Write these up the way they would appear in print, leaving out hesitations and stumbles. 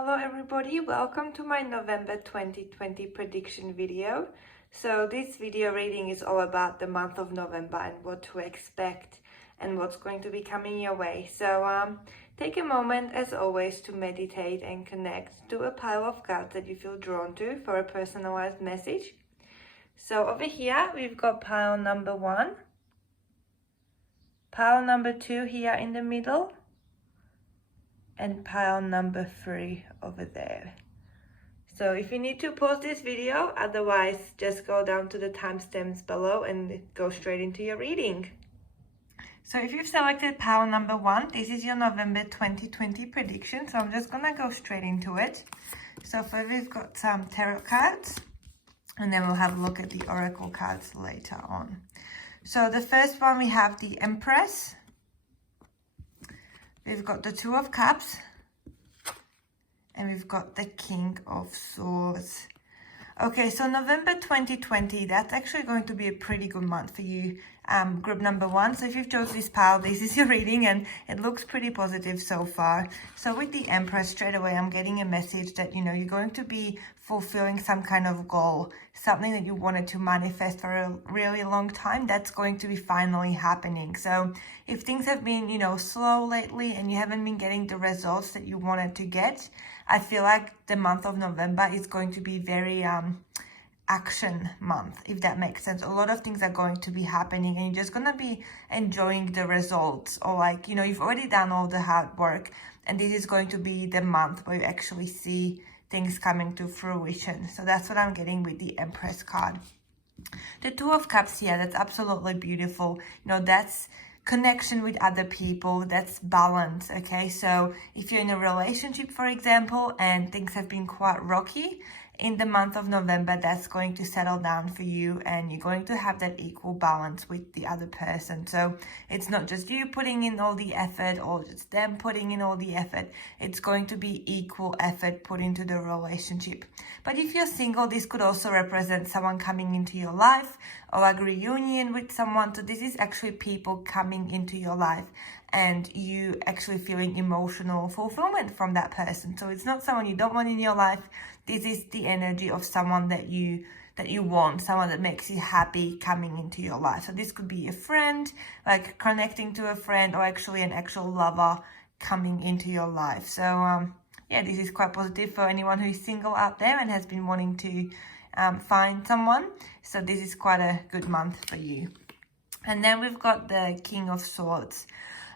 Hello everybody, welcome to my November 2020 prediction video. So this video reading is all about the month of November and what to expect and what's going to be coming your way. So take a moment as always to meditate and connect to a pile of cards that you feel drawn to for a personalized message. So over here we've got pile number 1, pile number 2 here in the middle, and pile number 3 over there. So if you need to pause this video, otherwise just go down to the timestamps below and go straight into your reading. So if you've selected pile number 1, this is your November 2020 prediction. So I'm just gonna go straight into it. So first we've got some tarot cards, and then we'll have a look at the oracle cards later on. So the first one, we have the Empress. We've got the Two of Cups, and we've got the King of Swords. Okay, so November 2020, that's actually going to be a pretty good month for you, group number 1. So if you've chose this pile, this is your reading, and it looks pretty positive so far. So with the Empress, straight away, I'm getting a message that, you know, you're going to be fulfilling some kind of goal, something that you wanted to manifest for a really long time, that's going to be finally happening. So if things have been, you know, slow lately and you haven't been getting the results that you wanted to get, I feel like the month of November is going to be very action month, if that makes sense. A lot of things are going to be happening and you're just going to be enjoying the results, or like, you know, you've already done all the hard work and this is going to be the month where you actually see things coming to fruition. So that's what I'm getting with the Empress card. The Two of Cups here, that's absolutely beautiful. You know, that's connection with other people, that's balance. Okay, so if you're in a relationship, for example, and things have been quite rocky, in the month of November, that's going to settle down for you and you're going to have that equal balance with the other person. So it's not just you putting in all the effort or just them putting in all the effort. It's going to be equal effort put into the relationship. But if you're single, this could also represent someone coming into your life or like reunion with someone. So this is actually people coming into your life and you actually feeling emotional fulfillment from that person. So it's not someone you don't want in your life. This is the energy of someone that you want, someone that makes you happy coming into your life. So this could be a friend, like connecting to a friend, or actually an actual lover coming into your life. So yeah, this is quite positive for anyone who's single out there and has been wanting to find someone. So this is quite a good month for you. And then we've got the King of Swords.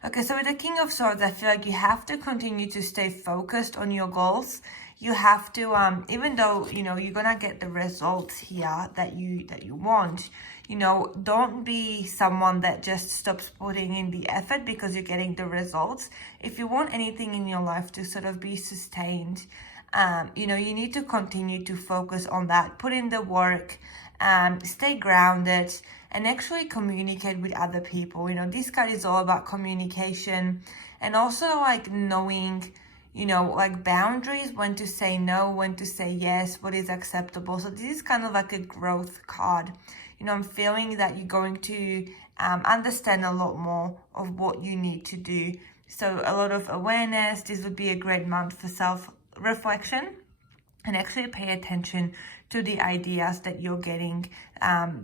Okay, so with the King of Swords, I feel like you have to continue to stay focused on your goals. You have to, even though, you know, you're gonna get the results here that you want, you know, don't be someone that just stops putting in the effort because you're getting the results. If you want anything in your life to sort of be sustained, you know, you need to continue to focus on that, put in the work, stay grounded, and actually communicate with other people. You know, this card is all about communication and also like knowing, you know, like boundaries, when to say no, when to say yes, what is acceptable. So this is kind of like a growth card. You know, I'm feeling that you're going to understand a lot more of what you need to do. So a lot of awareness. This would be a great month for self-reflection and actually pay attention to the ideas that you're getting,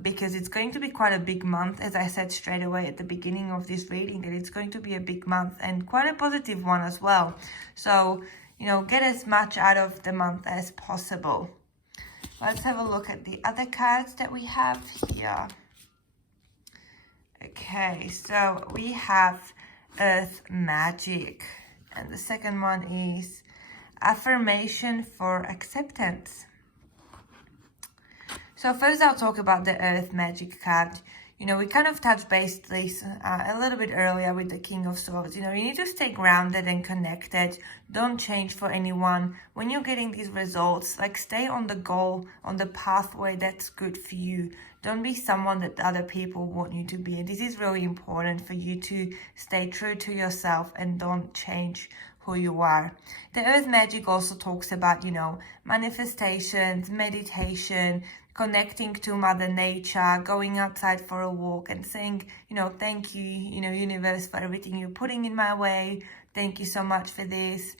because it's going to be quite a big month. As I said straight away at the beginning of this reading, that it's going to be a big month and quite a positive one as well. So, you know, get as much out of the month as possible. Let's have a look at the other cards that we have here. Okay, so we have Earth Magic, and the second one is Affirmation for Acceptance. So first I'll talk about the Earth Magic card. You know, we kind of touched base this a little bit earlier with the King of Swords. You know, you need to stay grounded and connected. Don't change for anyone. When you're getting these results, like stay on the goal, on the pathway that's good for you. Don't be someone that other people want you to be. And this is really important for you to stay true to yourself and don't change who you are. The Earth Magic also talks about, you know, manifestations, meditation, connecting to Mother Nature, going outside for a walk and saying, you know, thank you, you know, universe, for everything you're putting in my way. Thank you so much for this.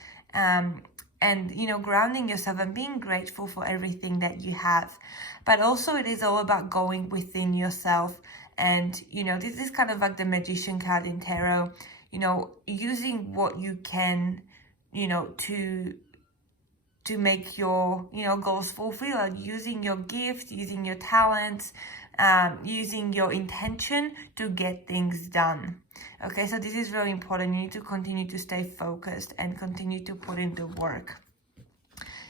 and, you know, grounding yourself and being grateful for everything that you have. But also it is all about going within yourself. And, you know, this is kind of like the Magician card in tarot, you know, using what you can, you know, to make your, you know, goals fulfilled, using your gifts, using your talents, using your intention to get things done. Okay, so this is very important. You need to continue to stay focused and continue to put in the work.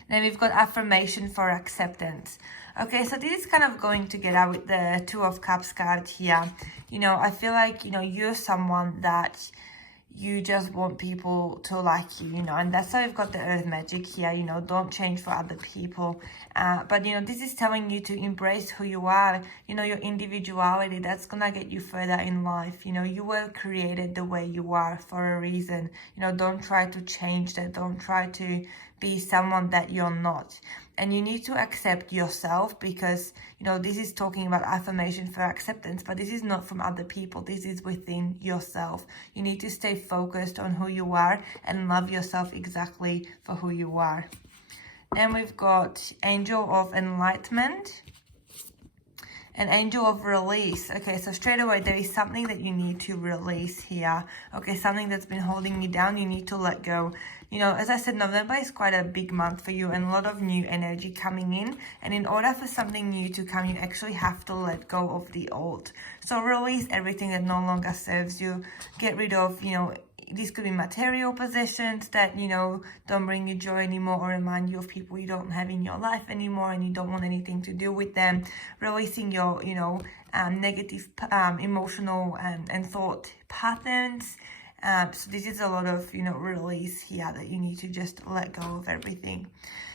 Then we've got affirmation for acceptance. Okay, so this is kind of going together with the Two of Cups card here. You know, I feel like, you know, you're someone that you just want people to like you, you know, and that's why we've got the Earth Magic here, you know, don't change for other people. But, you know, this is telling you to embrace who you are, you know, your individuality. That's gonna get you further in life. You know, you were created the way you are for a reason. You know, don't try to change that. Don't try to be someone that you're not. And you need to accept yourself, because, you know, this is talking about affirmation for acceptance, but this is not from other people. This is within yourself. You need to stay focused on who you are and love yourself exactly for who you are. Then we've got Angel of Enlightenment and Angel of Release. Okay, so straight away there is something that you need to release here. Okay, something that's been holding you down, you need to let go. You know, as I said, November is quite a big month for you and a lot of new energy coming in. And in order for something new to come, you actually have to let go of the old. So release everything that no longer serves you. Get rid of, you know, these could be material possessions that, you know, don't bring you joy anymore or remind you of people you don't have in your life anymore and you don't want anything to do with them. Releasing your, you know, negative emotional and thought patterns. So this is a lot of, you know, release here that you need to just let go of everything.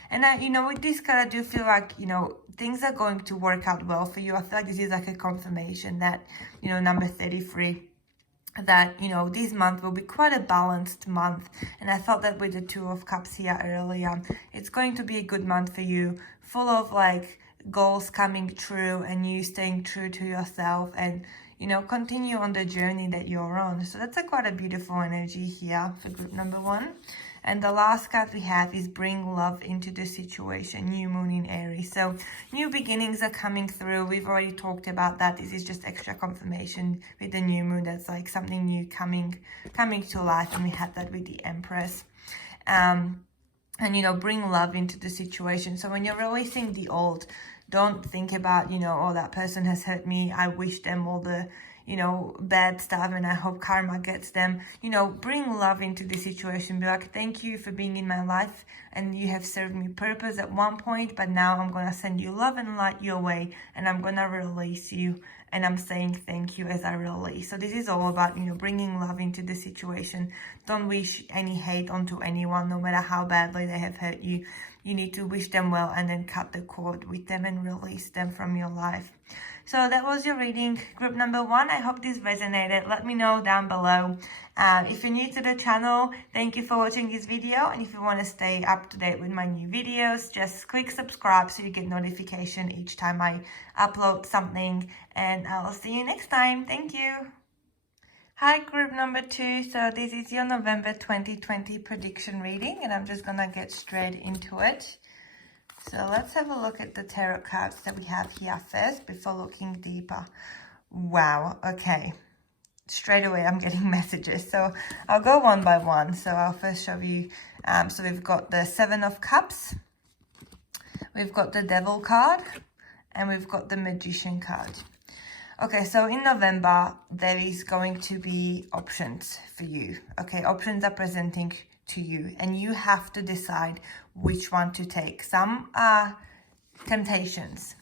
And you know, with this card, I do feel like, you know, things are going to work out well for you. I feel like this is like a confirmation that, you know, number 33, that, you know, this month will be quite a balanced month. And I felt that with the Two of Cups here earlier, it's going to be a good month for you, full of like goals coming true and you staying true to yourself and, you know, continue on the journey that you're on. So that's quite a beautiful energy here for group number 1. And the last card we have is Bring Love into the Situation, New Moon in Aries. So new beginnings are coming through. We've already talked about that. This is just extra confirmation with the new moon. That's like something new coming to life. And we had that with the Empress. And, you know, bring love into the situation. So when you're releasing the old, don't think about, you know, oh, that person has hurt me, I wish them all the, you know, bad stuff and I hope karma gets them. You know, bring love into the situation. Be like, thank you for being in my life and you have served me purpose at one point, but now I'm going to send you love and light your way and I'm going to release you. And I'm saying thank you as I release. So this is all about, you know, bringing love into the situation. Don't wish any hate onto anyone, no matter how badly they have hurt you. You need to wish them well and then cut the cord with them and release them from your life. So that was your reading, group number 1. I hope this resonated. Let me know down below. If you're new to the channel, thank you for watching this video. And if you want to stay up to date with my new videos, just click subscribe so you get notification each time I upload something. And I'll see you next time. Thank you. Hi, group number 2. So this is your November 2020 prediction reading. And I'm just going to get straight into it. So let's have a look at the tarot cards that we have here first before looking deeper. Wow, okay. Straight away I'm getting messages. So I'll go one by one. So I'll first show you, so we've got the 7 of Cups, we've got the Devil card, and we've got the Magician card. Okay, so in November, there is going to be options for you. Okay, options are presenting to you and you have to decide which one to take. Some are temptations.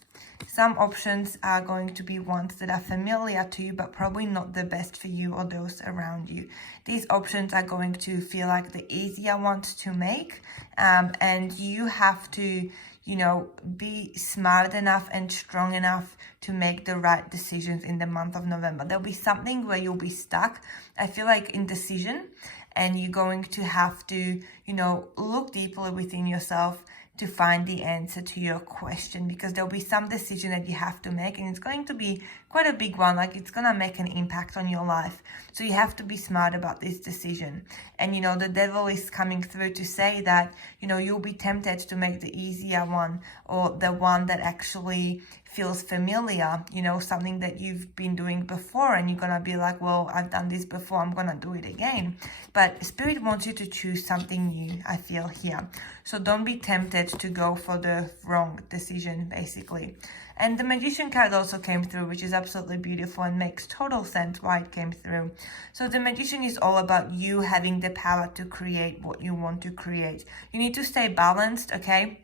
Some options are going to be ones that are familiar to you but probably not the best for you or those around you. These options are going to feel like the easier ones to make, and you have to, you know, be smart enough and strong enough to make the right decisions in the month of November. There'll be something where you'll be stuck, I feel like, indecision, and you're going to have to, you know, look deeply within yourself, to find the answer to your question, because there'll be some decision that you have to make, and it's going to be quite a big one. Like, it's going to make an impact on your life. So you have to be smart about this decision. And, you know, the devil is coming through to say that, you know, you'll be tempted to make the easier one, or the one that actually feels familiar, you know, something that you've been doing before, and you're gonna be like, well, I've done this before, I'm gonna do it again. But Spirit wants you to choose something new, I feel here. So don't be tempted to go for the wrong decision, basically. And the Magician card also came through, which is absolutely beautiful and makes total sense why it came through. So the Magician is all about you having the power to create what you want to create. You need to stay balanced, okay?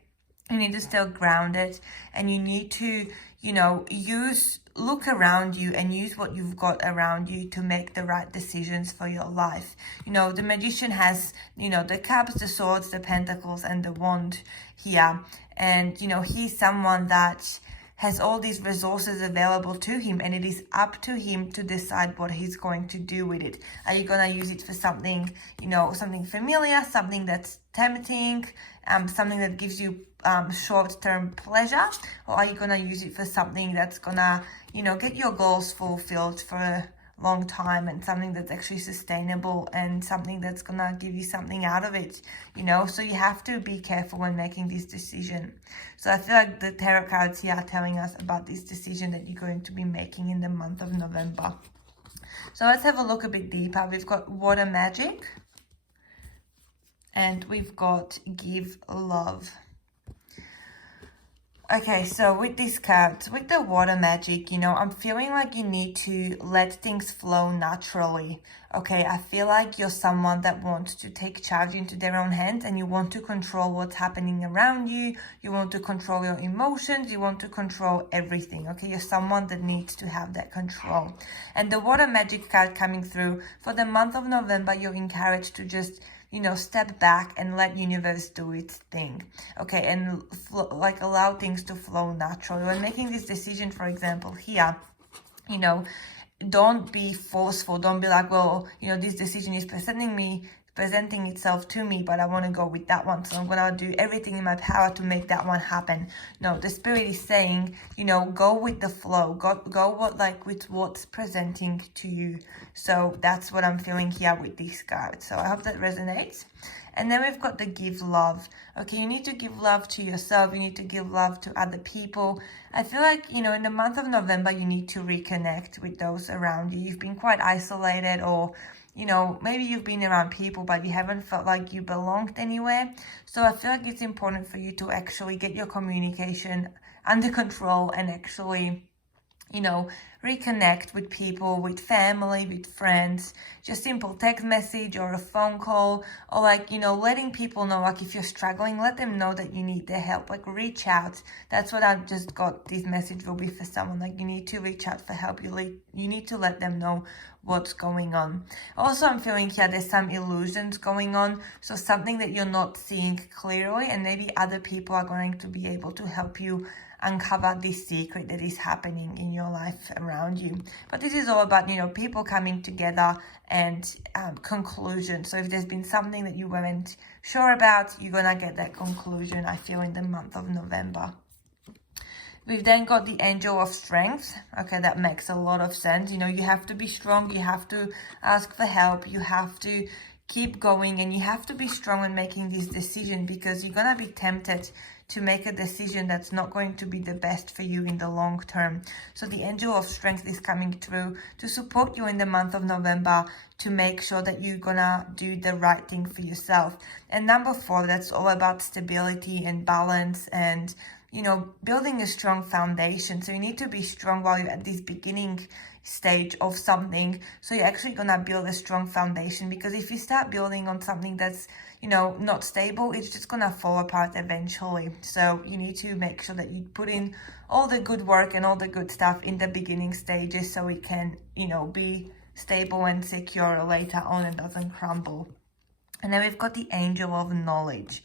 You need to stay grounded, and you need to, you know, look around you and use what you've got around you to make the right decisions for your life. You know, the Magician has, you know, the cups, the swords, the pentacles, and the wand here. And, you know, he's someone that has all these resources available to him, and it is up to him to decide what he's going to do with it. Are you going to use it for something, you know, something familiar, something that's tempting, something that gives you short-term pleasure, or are you going to use it for something that's going to, you know, get your goals fulfilled for a long time, and something that's actually sustainable, and something that's going to give you something out of it, you know? So you have to be careful when making this decision. So I feel like the tarot cards here are telling us about this decision that you're going to be making in the month of November. So let's have a look a bit deeper. We've got water magic, and we've got give love. Okay, so with these cards, with the water magic, you know, I'm feeling like you need to let things flow naturally. Okay, I feel like you're someone that wants to take charge into their own hands, and you want to control what's happening around you. You want to control your emotions. You want to control everything. Okay, you're someone that needs to have that control. And the water magic card coming through, for the month of November, you're encouraged to just, you know, step back and let universe do its thing, okay, and like allow things to flow naturally. When making this decision, for example, here, you know, don't be forceful. Don't be like, well, you know, this decision is presenting itself to me, but I want to go with that one, so I'm gonna do everything in my power to make that one happen. No, the Spirit is saying, you know, go with the flow, go with what's presenting to you. So that's what I'm feeling here with this card. So I hope that resonates. And then we've got the give love. Okay, you need to give love to yourself. You need to give love to other people. I feel like, you know, in the month of November, you need to reconnect with those around you. You've been quite isolated, or, you know, maybe you've been around people, but you haven't felt like you belonged anywhere. So I feel like it's important for you to actually get your communication under control, and actually, you know, reconnect with people, with family, with friends. Just simple text message or a phone call, or like, you know, letting people know, like, if you're struggling, let them know that you need their help. Like, reach out. That's what I've just got. This message will be for someone. Like, you need to reach out for help. You need to let them know what's going on. Also, I'm feeling here there's some illusions going on, so something that you're not seeing clearly, and maybe other people are going to be able to help you uncover this secret that is happening in your life around you. But this is all about, you know, people coming together and conclusion. So if there's been something that you weren't sure about, you're gonna get that conclusion, I feel, in the month of November. We've then got the Angel of Strength. Okay, that makes a lot of sense. You know, you have to be strong, you have to ask for help, you have to keep going, and you have to be strong when making this decision, because you're gonna be tempted to make a decision that's not going to be the best for you in the long term. So the Angel of Strength is coming through to support you in the month of November, to make sure that you're gonna do the right thing for yourself. And number 4, that's all about stability and balance, and, you know, building a strong foundation. So you need to be strong while you're at this beginning stage of something, so you're actually gonna build a strong foundation, because if you start building on something that's, you know, not stable, it's just gonna fall apart eventually. So you need to make sure that you put in all the good work and all the good stuff in the beginning stages, so it can, you know, be stable and secure later on and doesn't crumble. And then we've got the Angel of Knowledge.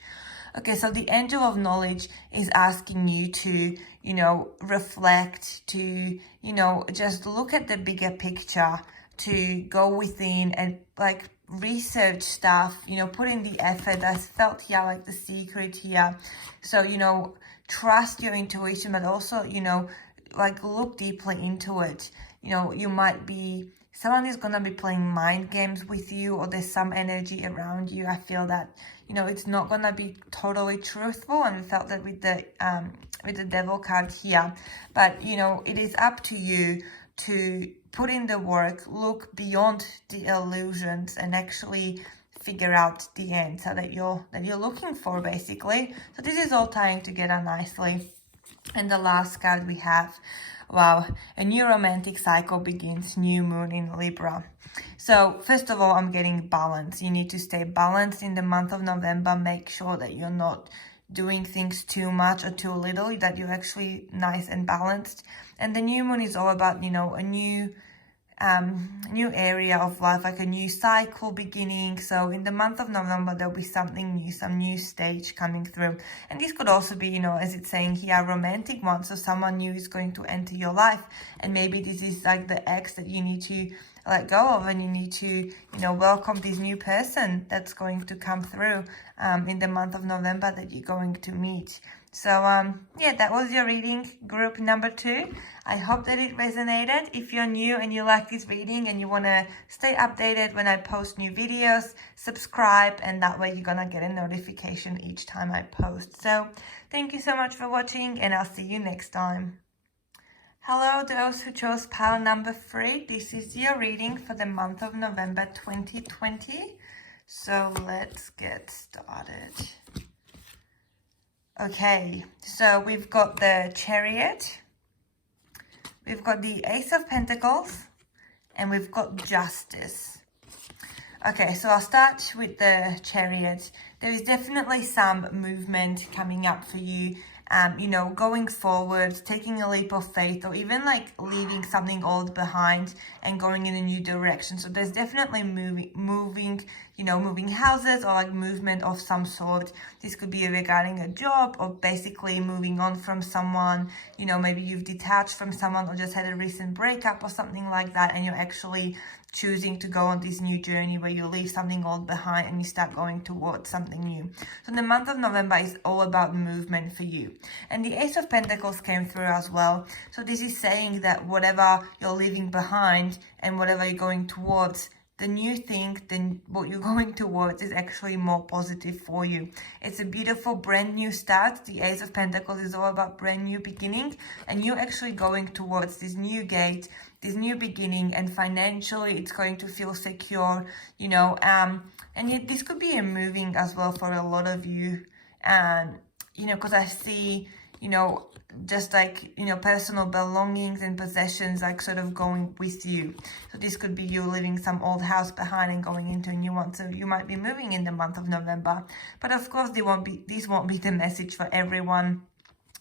Okay, so the Angel of Knowledge is asking you to, you know, reflect, to, you know, just look at the bigger picture, to go within and, like, research stuff, you know, put in the effort. That's felt here like the secret here. So, you know, trust your intuition, but also, you know, like look deeply into it. You know, you might be, someone is gonna be playing mind games with you, or there's some energy around you. I feel that, you know, it's not gonna be totally truthful, and we felt that with the devil card here. But, you know, it is up to you to put in the work, look beyond the illusions, and actually figure out the answer that you're looking for, basically. So this is all tying together nicely. And the last card we have, wow, a new romantic cycle begins, new moon in Libra. So first of all, I'm getting balance. You need to stay balanced in the month of November. Make sure that you're not doing things too much or too little, that you're actually nice and balanced. And the new moon is all about, you know, a new area of life, like a new cycle beginning. So in the month of November, there'll be something new, some new stage coming through. And this could also be, you know, as it's saying here, a romantic one. So someone new is going to enter your life, and maybe this is like the ex that you need to let go of, and you need to, you know, welcome this new person that's going to come through in the month of November that you're going to meet. So yeah, that was your reading, group number 2. I hope that it resonated. If you're new and you like this reading and you want to stay updated when I post new videos, subscribe, and that way you're gonna get a notification each time I post. So thank you so much for watching, and I'll see you next time. Hello, those who chose pile number 3. This is your reading for the month of November 2020. So let's get started. Okay, so we've got the Chariot, we've got the Ace of Pentacles, and we've got Justice. Okay, so I'll start with the Chariot. There is definitely some movement coming up for you. You know, going forward, taking a leap of faith, or even like leaving something old behind and going in a new direction. So there's definitely moving, you know, moving houses, or like movement of some sort. This could be regarding a job, or basically moving on from someone. You know, maybe you've detached from someone, or just had a recent breakup or something like that, and you're actually choosing to go on this new journey where you leave something old behind and you start going towards something new. So the month of November is all about movement for you. And the Ace of Pentacles came through as well. So this is saying that whatever you're leaving behind and whatever you're going towards, the new thing, then what you're going towards is actually more positive for you. It's a beautiful brand new start. The Ace of Pentacles is all about brand new beginning, and you're actually going towards this new gate, this new beginning, and financially it's going to feel secure, you know, and yet this could be a moving as well for a lot of you, and you know, because I see, you know, just like, you know, personal belongings and possessions like sort of going with you. So this could be you leaving some old house behind and going into a new one. So you might be moving in the month of November, but of course this won't be the message for everyone.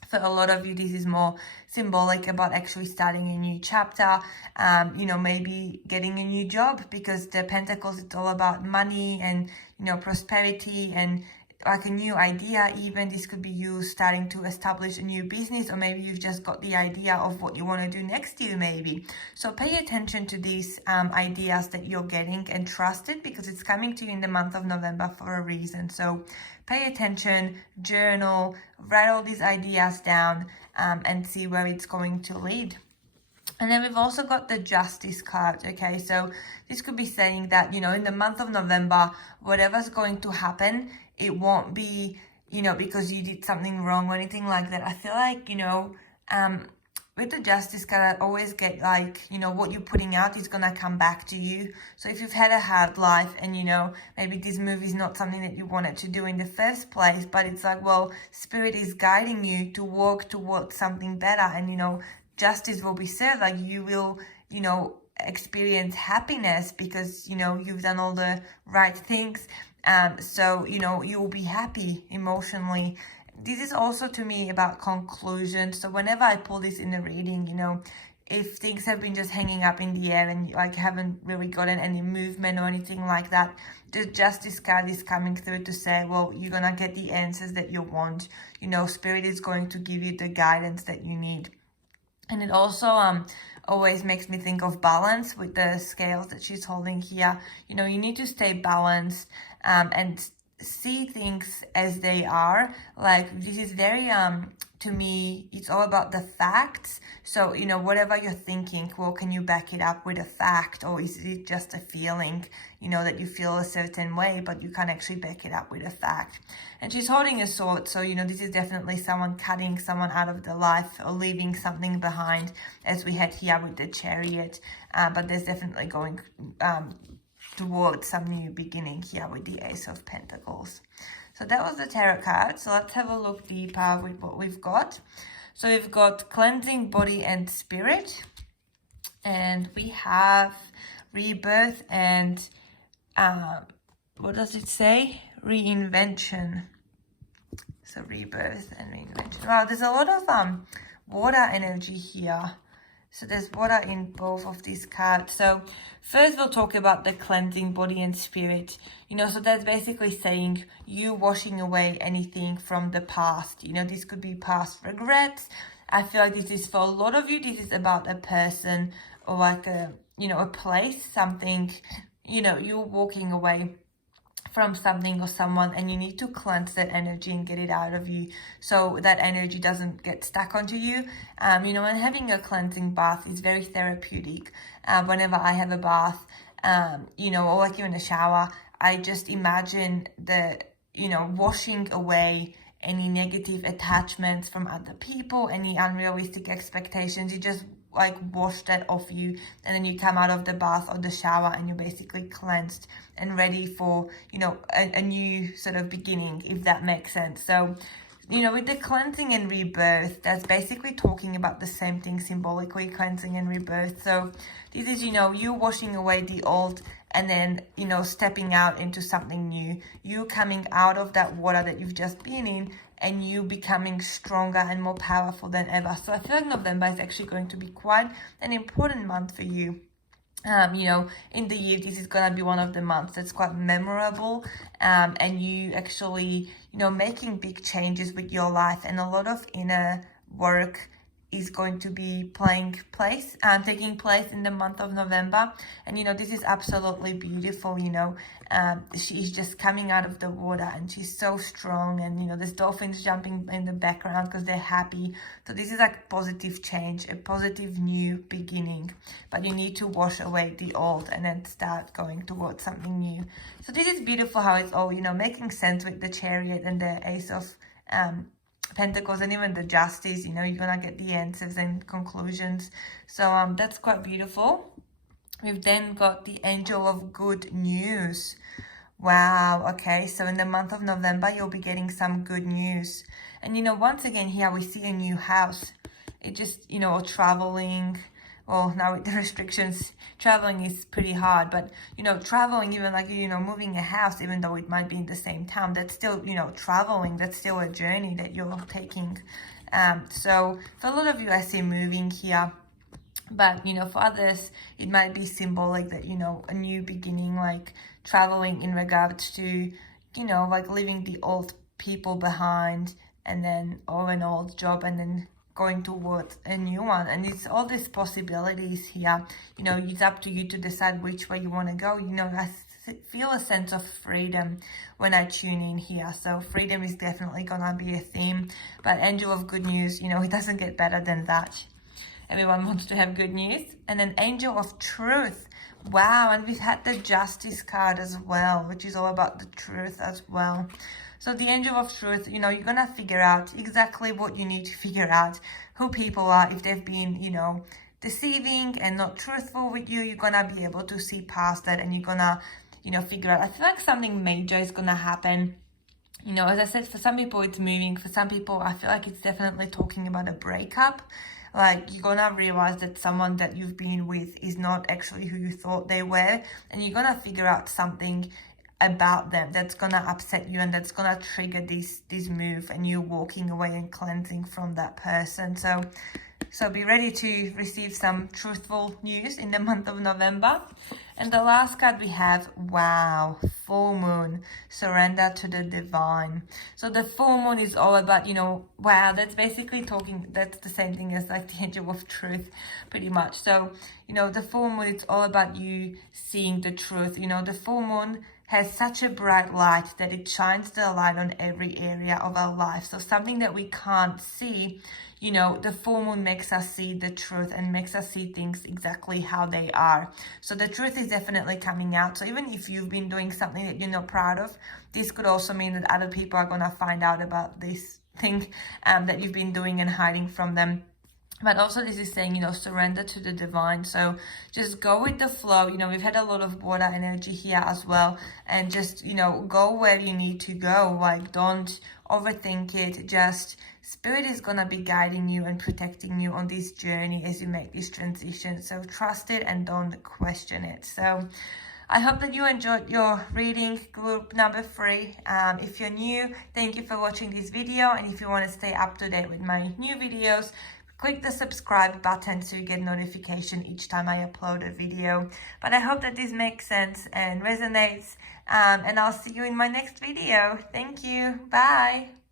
For a lot of you, this is more symbolic about actually starting a new chapter, you know, maybe getting a new job, because the Pentacles, it's all about money and, you know, prosperity and like a new idea. Even this could be you starting to establish a new business, or maybe you've just got the idea of what you want to do next year maybe. So pay attention to these ideas that you're getting and trust it, because it's coming to you in the month of November for a reason. So pay attention, journal, write all these ideas down, and see where it's going to lead. And then we've also got the Justice card, okay? So this could be saying that, you know, in the month of November, whatever's going to happen, it won't be, you know, because you did something wrong or anything like that. I feel like, you know, with the Justice card, I always get like, you know, what you're putting out is going to come back to you. So if you've had a hard life and, you know, maybe this move is not something that you wanted to do in the first place, but it's like, well, Spirit is guiding you to walk towards something better, and, you know, justice will be served. Like you will, you know, experience happiness because, you know, you've done all the right things. So, you know, you will be happy emotionally. This is also to me about conclusion. So whenever I pull this in the reading, you know, if things have been just hanging up in the air and like haven't really gotten any movement or anything like that, the Justice card is coming through to say, well, you're gonna get the answers that you want. You know, Spirit is going to give you the guidance that you need. And it also always makes me think of balance with the scales that she's holding here. You know, you need to stay balanced and see things as they are. Like, this is very to me, it's all about the facts. So, you know, whatever you're thinking, well, can you back it up with a fact, or is it just a feeling, you know, that you feel a certain way, but you can't actually back it up with a fact? And she's holding a sword, so, you know, this is definitely someone cutting someone out of their life or leaving something behind, as we had here with the Chariot. But there's definitely going towards some new beginning here with the Ace of Pentacles. So that was the tarot card. So let's have a look deeper with what we've got. So we've got cleansing body and spirit. And we have rebirth and, what does it say? Reinvention. So rebirth and reinvention. Wow, there's a lot of water energy here. So there's water in both of these cards. So first we'll talk about the cleansing body and spirit. You know, so that's basically saying you washing away anything from the past. You know, this could be past regrets. I feel like this is for a lot of you, this is about a person or like a, you know, a place, something, you know, you're walking away from something or someone, and you need to cleanse that energy and get it out of you so that energy doesn't get stuck onto you. You know, and having a cleansing bath is very therapeutic. Whenever I have a bath, you know, or like you're in a shower, I just imagine the, you know, washing away any negative attachments from other people, any unrealistic expectations. You just like wash that off you, and then you come out of the bath or the shower and you're basically cleansed and ready for, you know, a new sort of beginning, if that makes sense. So, you know, with the cleansing and rebirth, that's basically talking about the same thing symbolically, cleansing and rebirth. So this is, you know, you washing away the old and then, you know, stepping out into something new. You coming out of that water that you've just been in and you becoming stronger and more powerful than ever. So I feel like November is actually going to be quite an important month for you. You know, in the year, this is going to be one of the months that's quite memorable, and you actually, you know, making big changes with your life, and a lot of inner work is going to be taking place in the month of November. And, you know, this is absolutely beautiful. You know, she's just coming out of the water and she's so strong, and, you know, there's dolphins jumping in the background because they're happy. So this is like positive change, a positive new beginning, but you need to wash away the old and then start going towards something new. So this is beautiful how it's all, you know, making sense with the Chariot and the Ace of Pentacles and even the Justice. You know, you're gonna get the answers and conclusions. So that's quite beautiful. We've then got the Angel of Good News. Wow, okay, so in the month of November you'll be getting some good news. And, you know, once again here we see a new house. It just, you know, traveling. Well, now with the restrictions, traveling is pretty hard, but, you know, traveling, even like, you know, moving a house, even though it might be in the same town, that's still, you know, traveling, that's still a journey that you're taking. So for a lot of you, I see moving here, but, you know, for others, it might be symbolic that, you know, a new beginning, like traveling in regards to, you know, like leaving the old people behind, and then, or an old job, and then going towards a new one. And it's all these possibilities here. You know, it's up to you to decide which way you want to go. You know, I feel a sense of freedom when I tune in here. So freedom is definitely gonna be a theme. But Angel of Good News, you know, it doesn't get better than that. Everyone wants to have good news. And then Angel of Truth. Wow, and we've had the Justice card as well, which is all about the truth as well. So the Angel of Truth, you know, you're going to figure out exactly what you need to figure out, who people are, if they've been, you know, deceiving and not truthful with you. You're going to be able to see past that, and you're going to, you know, figure out. I feel like something major is going to happen. You know, as I said, for some people it's moving. For some people, I feel like it's definitely talking about a breakup. Like, you're going to realize that someone that you've been with is not actually who you thought they were. And you're going to figure out something about them that's going to upset you, and that's going to trigger this move, and you walking away and cleansing from that person. So So be ready to receive some truthful news in the month of November. And the last card we have, wow, full moon, surrender to the divine. So the full moon is all about, you know, wow, that's basically talking, that's the same thing as like the angel of truth, pretty much. So, you know, the full moon, it's all about you seeing the truth. You know, the full moon has such a bright light that it shines the light on every area of our life. So something that we can't see, you know, the full moon makes us see the truth and makes us see things exactly how they are. So the truth is definitely coming out. So even if you've been doing something that you're not proud of, this could also mean that other people are going to find out about this thing that you've been doing and hiding from them. But also this is saying, you know, surrender to the divine. So just go with the flow. You know, we've had a lot of water energy here as well. And just, you know, go where you need to go. Like, don't overthink it. Just, Spirit is going to be guiding you and protecting you on this journey as you make this transition. So trust it and don't question it. So I hope that you enjoyed your reading, group number 3. If you're new, thank you for watching this video. And if you want to stay up to date with my new videos, click the subscribe button so you get notification each time I upload a video. But I hope that this makes sense and resonates. And I'll see you in my next video. Thank you. Bye.